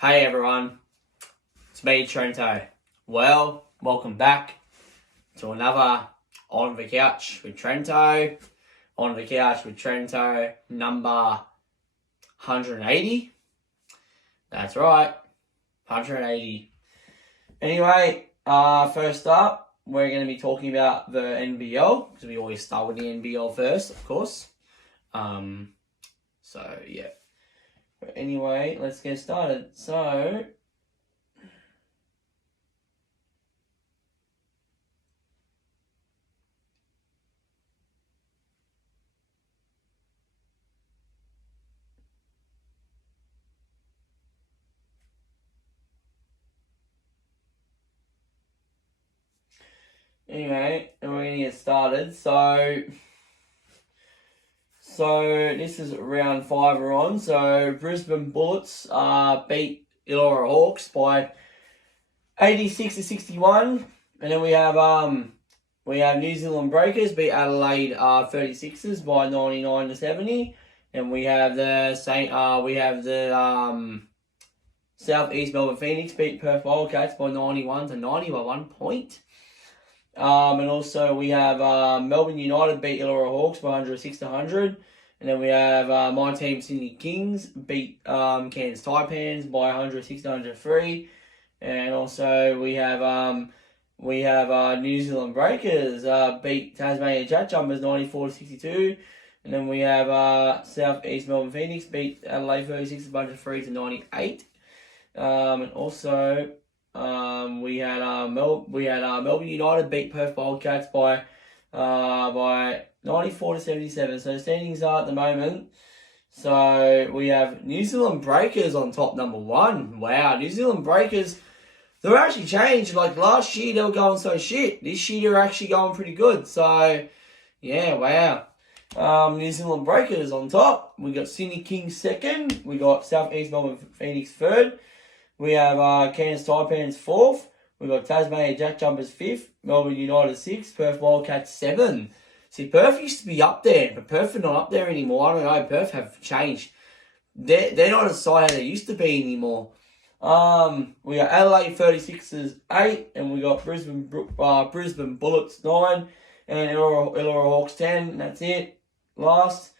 Hey everyone, it's me, Trent'O. Well, welcome back to another On the Couch with Trent'O. On the Couch with Trent'O, number 180. That's right, 180. Anyway, first up, we're going to be talking about the NBL, because we always start with the NBL first, of course. Yeah. But anyway, let's get started. Anyway, we're going to get started. So this is round 5 we're on. So Brisbane Bullets beat Illawarra Hawks by 86-61, and then we have New Zealand Breakers beat Adelaide 36ers by 99-70, and we have the South East Melbourne Phoenix beat Perth Wildcats by 91-90 by 1 point. And also we have Melbourne United beat Illawarra Hawks by 106-100. And then we have my team, Sydney Kings, beat Cairns Taipans by 106-103. And also we have New Zealand Breakers beat Tasmania Jack Jumpers 94-62. And then we have South East Melbourne Phoenix beat Adelaide 36 by 103-98. And also we had Melbourne United beat Perth Wildcats by 94-77. So the standings are at the moment. So we have New Zealand Breakers on top, number 1. Wow, New Zealand Breakers, they're actually changed. Like last year they were going so shit. This year they're actually going pretty good. So yeah, wow. New Zealand Breakers on top. We got Sydney Kings second. We got South East Melbourne Phoenix third. We have Cairns Taipans 4th. We've got Tasmania Jack Jumpers 5th. Melbourne United 6th. Perth Wildcats 7th. See, Perth used to be up there, but Perth are not up there anymore. I don't know. Perth have changed. They're not as high as they used to be anymore. We got Adelaide 36ers 8. And we got Brisbane Bullets 9. And Illawarra Hawks 10. And that's it. Last.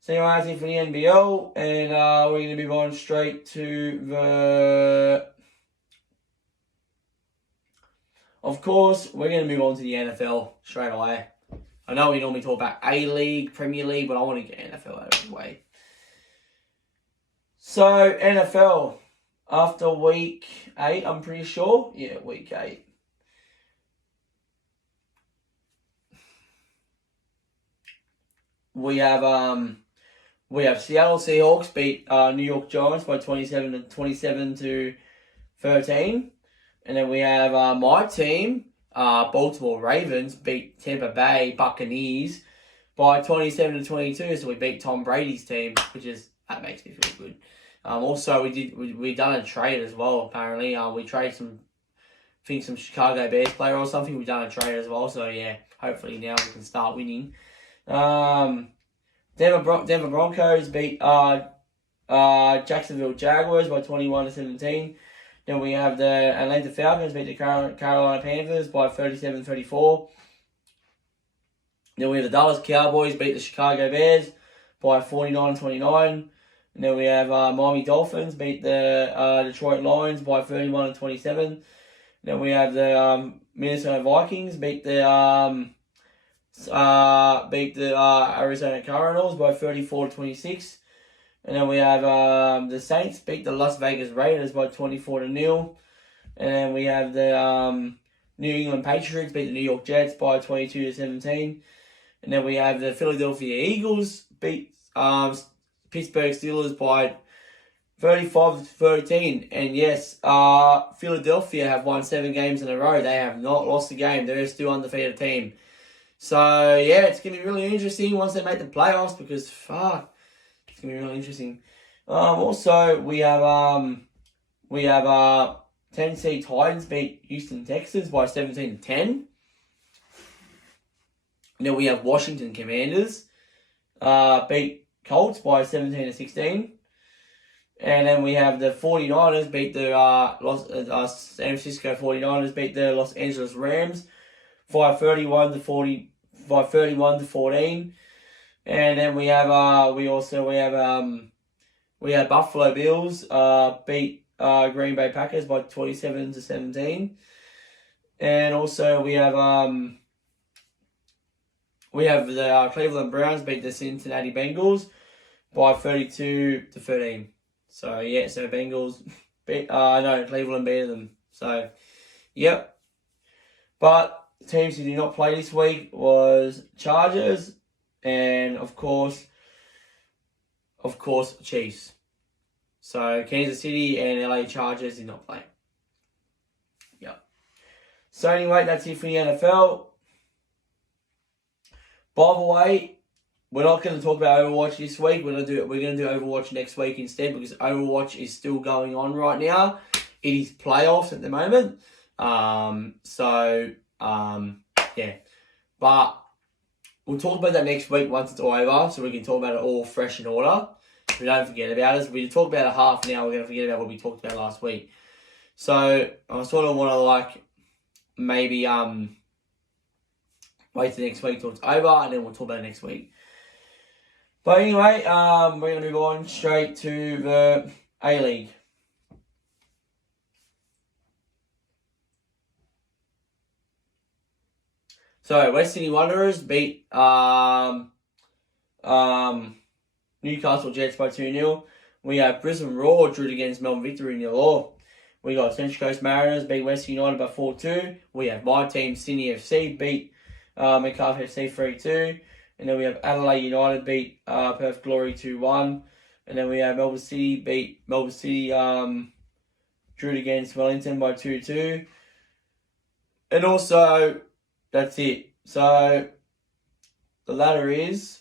So anyway, that's it for the NBL, and we're going to be going straight to the... Of course, we're going to move on to the NFL straight away. I know we normally talk about A-League, Premier League, but I want to get NFL out of the way. So, NFL, after week 8, I'm pretty sure. Yeah, week 8. We have Seattle Seahawks beat New York Giants by 27-13. And then we have my team, Baltimore Ravens, beat Tampa Bay Buccaneers by 27-22. So we beat Tom Brady's team, that makes me feel good. Also, we done a trade as well, apparently. We traded some Chicago Bears player or something. We've done a trade as well. So yeah, hopefully now we can start winning. Denver Broncos beat Jacksonville Jaguars by 21-17. Then we have the Atlanta Falcons beat the Carolina Panthers by 37-34. Then we have the Dallas Cowboys beat the Chicago Bears by 49-29. And then we have Miami Dolphins beat the Detroit Lions by 31-27. Then we have the Minnesota Vikings beat the Arizona Cardinals by 34-26. And then we have the Saints beat the Las Vegas Raiders by 24-0. And then we have the New England Patriots beat the New York Jets by 22-17. And then we have the Philadelphia Eagles beat Pittsburgh Steelers by 35-13. And yes, Philadelphia have won 7 games in a row. They have not lost a game. They're still undefeated team. So yeah, it's gonna be really interesting once they make the playoffs, because it's gonna be really interesting. Also we have Tennessee Titans beat Houston Texans by 17-10. And then we have Washington Commanders beat Colts by 17-16. And then we have the 49ers beat the San Francisco 49ers beat the Los Angeles Rams 531 to 14. And then we have we have Buffalo Bills beat Green Bay Packers by 27 to 17. And also we have the Cleveland Browns beat the Cincinnati Bengals by 32 to 13. So yeah, so Bengals beat Cleveland beat them. So yep. But teams who did not play this week was Chargers and of course Chiefs. So Kansas City and LA Chargers did not play. Yep. So anyway, that's it for the NFL. By the way, we're not going to talk about Overwatch this week. We're going to do Overwatch next week instead because Overwatch is still going on right now. It is playoffs at the moment. Yeah. But we'll talk about that next week once it's all over, so we can talk about it all fresh in order. We don't forget about it. We talk about it half now. We're going to forget about what we talked about last week. So I sort of want to maybe wait till next week till it's over, and then we'll talk about it next week. But anyway, we're going to move on straight to the A-League. So West Sydney Wanderers beat Newcastle Jets by 2-0. We have Brisbane Roar drew against Melbourne Victory 0-0. We got Central Coast Mariners beat West United by 4-2. We have my team Sydney FC beat Macarthur FC 3-2. And then we have Adelaide United beat Perth Glory 2-1. And then we have Melbourne City drew against Wellington by 2-2. And also, that's it. So, the ladder is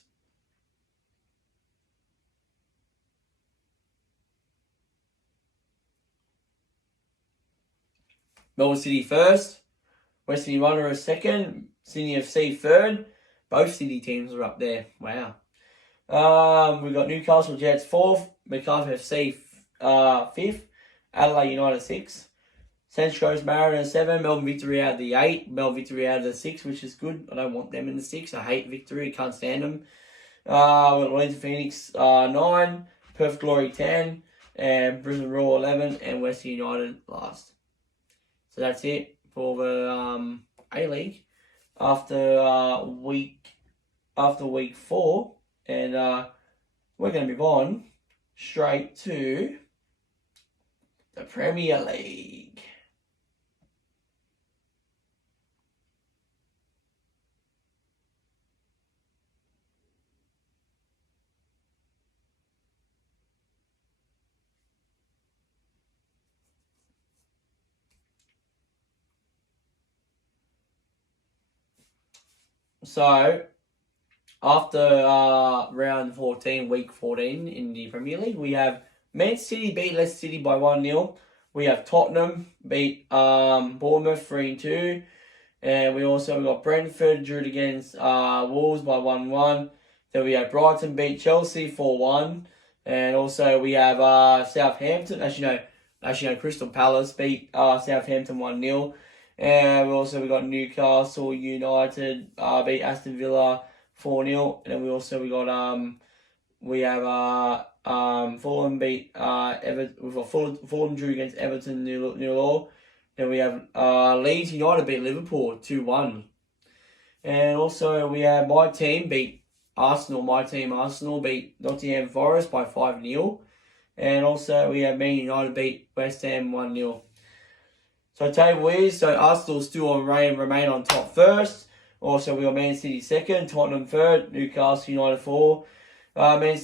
Melbourne City first, West Sydney Wanderers second, Sydney FC third. Both City teams are up there. Wow. We've got Newcastle Jets fourth, Macarthur FC fifth, Adelaide United sixth, Central Coast Mariners 7, Melbourne Victory out of the 8, Melbourne Victory out of the 6, which is good. I don't want them in the 6. I hate Victory, can't stand them. Wellington Phoenix 9, Perth Glory 10, and Brisbane Roar 11, and West United last. So that's it for the A-League after week 4, and we're going to move on straight to the Premier League. So, after round 14, week 14 in the Premier League, we have Man City beat Leicester City by 1-0. We have Tottenham beat Bournemouth 3-2. And we also got Brentford drew against Wolves by 1-1. Then we have Brighton beat Chelsea 4-1. And also we have Southampton, Crystal Palace beat Southampton 1-0. And we got Newcastle United beat Aston Villa 4-0. And then we have Fulham beat Everton. We've got Fulham drew against Everton 0-0. Then we have Leeds United beat Liverpool 2-1. And also we have my team beat Arsenal. My team Arsenal beat Nottingham Forest by 5-0. And also we have Man United beat West Ham 1-0. So table is, so Arsenal still remain on top first. Also we got Man City second, Tottenham third, Newcastle United 4, Man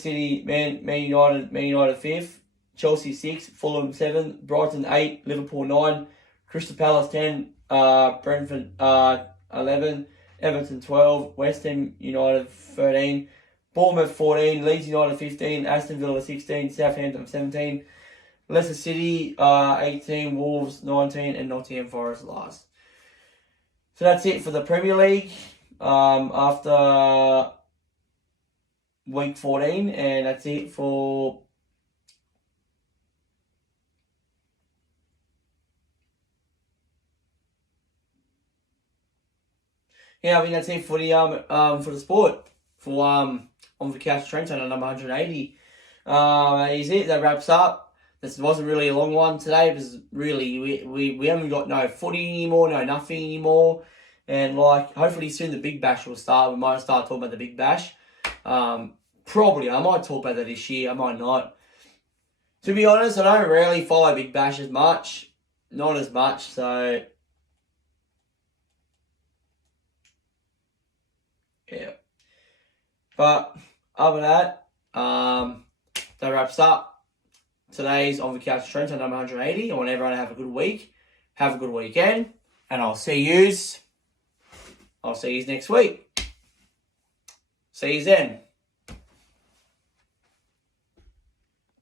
United fifth, Chelsea 6, Fulham 7, Brighton 8, Liverpool 9, Crystal Palace 10, Brentford 11, Everton 12, West Ham United 13, Bournemouth 14, Leeds United 15, Aston Villa 16, Southampton 17, Leicester City 18, Wolves 19, and Nottingham Forest last. So that's it for the Premier League after week 14, and that's it for yeah, I think that's it for the sport for on the couch Trent'O on number 180. That is it. That wraps up. This wasn't really a long one today because really we haven't got no footy anymore, no nothing anymore. And like hopefully soon the Big Bash will start. We might start talking about the Big Bash. Probably I might talk about that this year. I might not. To be honest, I don't really follow Big Bash as much. Not as much, so yeah. But other than that wraps up today's On the Couch Trent on number 180. I want everyone to have a good week. Have a good weekend. And I'll see yous next week. See you then.